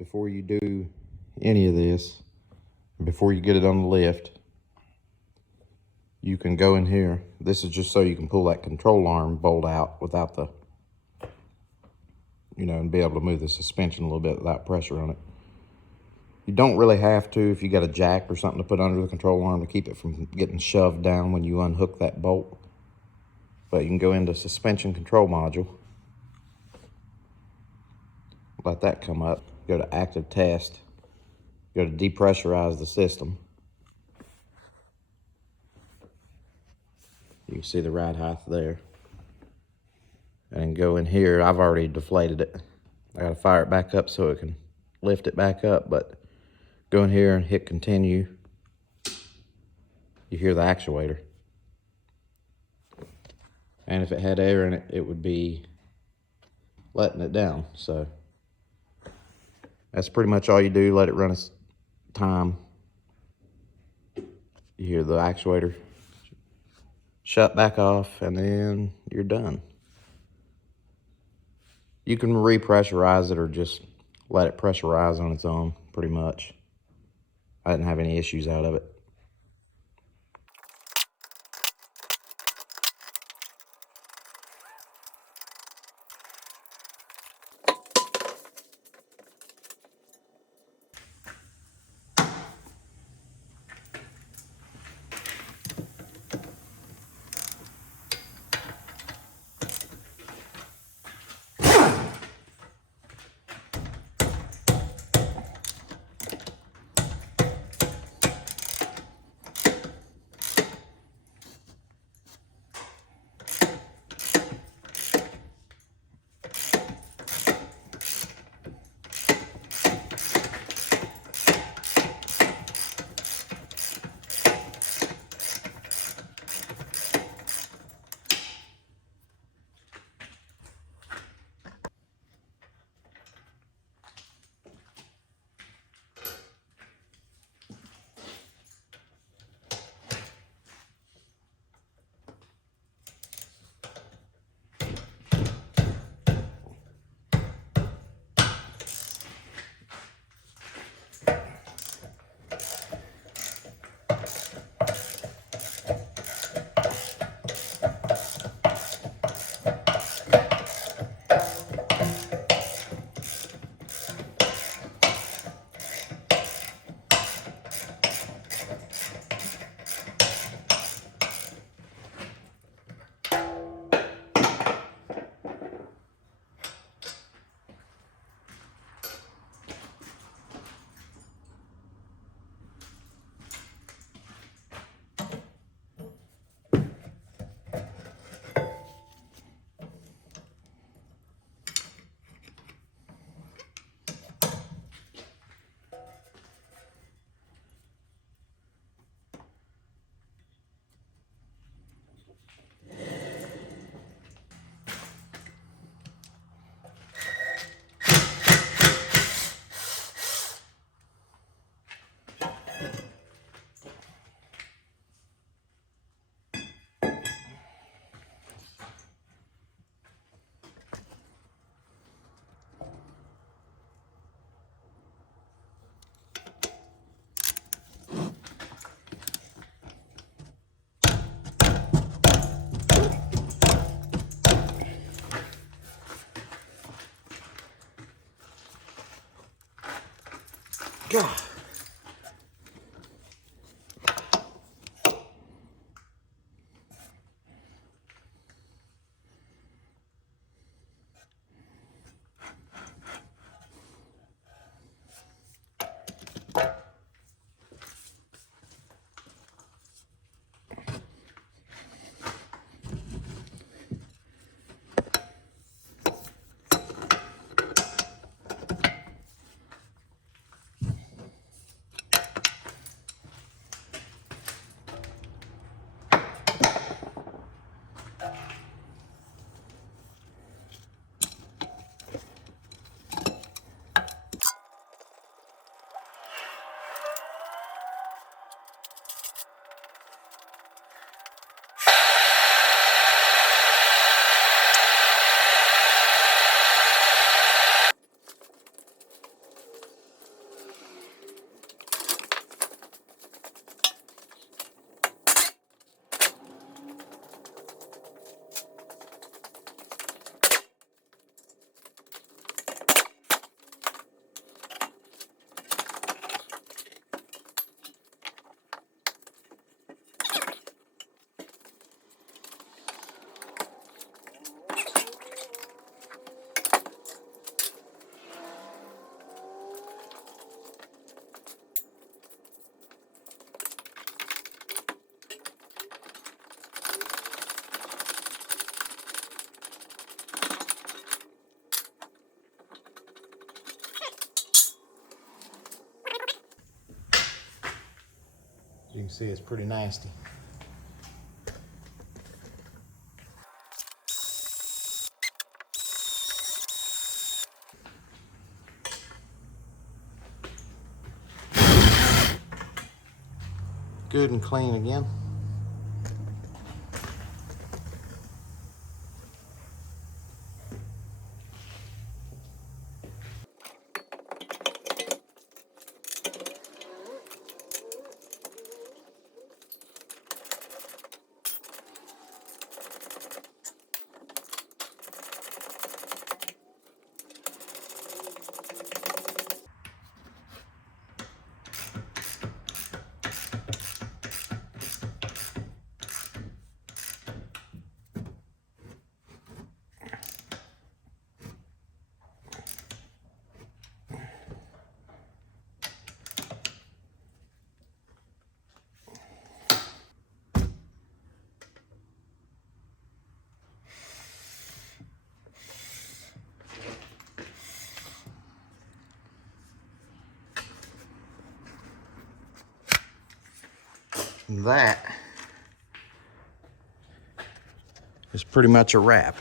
before you do any of this, before you get it on the lift, you can go in here. This is just so you can pull that control arm bolt out without the, and be able to move the suspension a little bit without pressure on it. You don't really have to if you got a jack or something to put under the control arm to keep it from getting shoved down when you unhook that bolt. But you can go into suspension control module, let that come up, go to active test, go to depressurize the system. You can see the ride height there. And then go in here. I've already deflated it. I gotta fire it back up so it can lift it back up, but go in here and hit continue. You hear the actuator. And if it had air in it, it would be letting it down. So that's pretty much all you do. Let it run its time. You hear the actuator shut back off, and then you're done. You can repressurize it or just let it pressurize on its own, pretty much. I didn't have any issues out of it. God. You can see it's pretty nasty. Good and clean again. That is pretty much a wrap.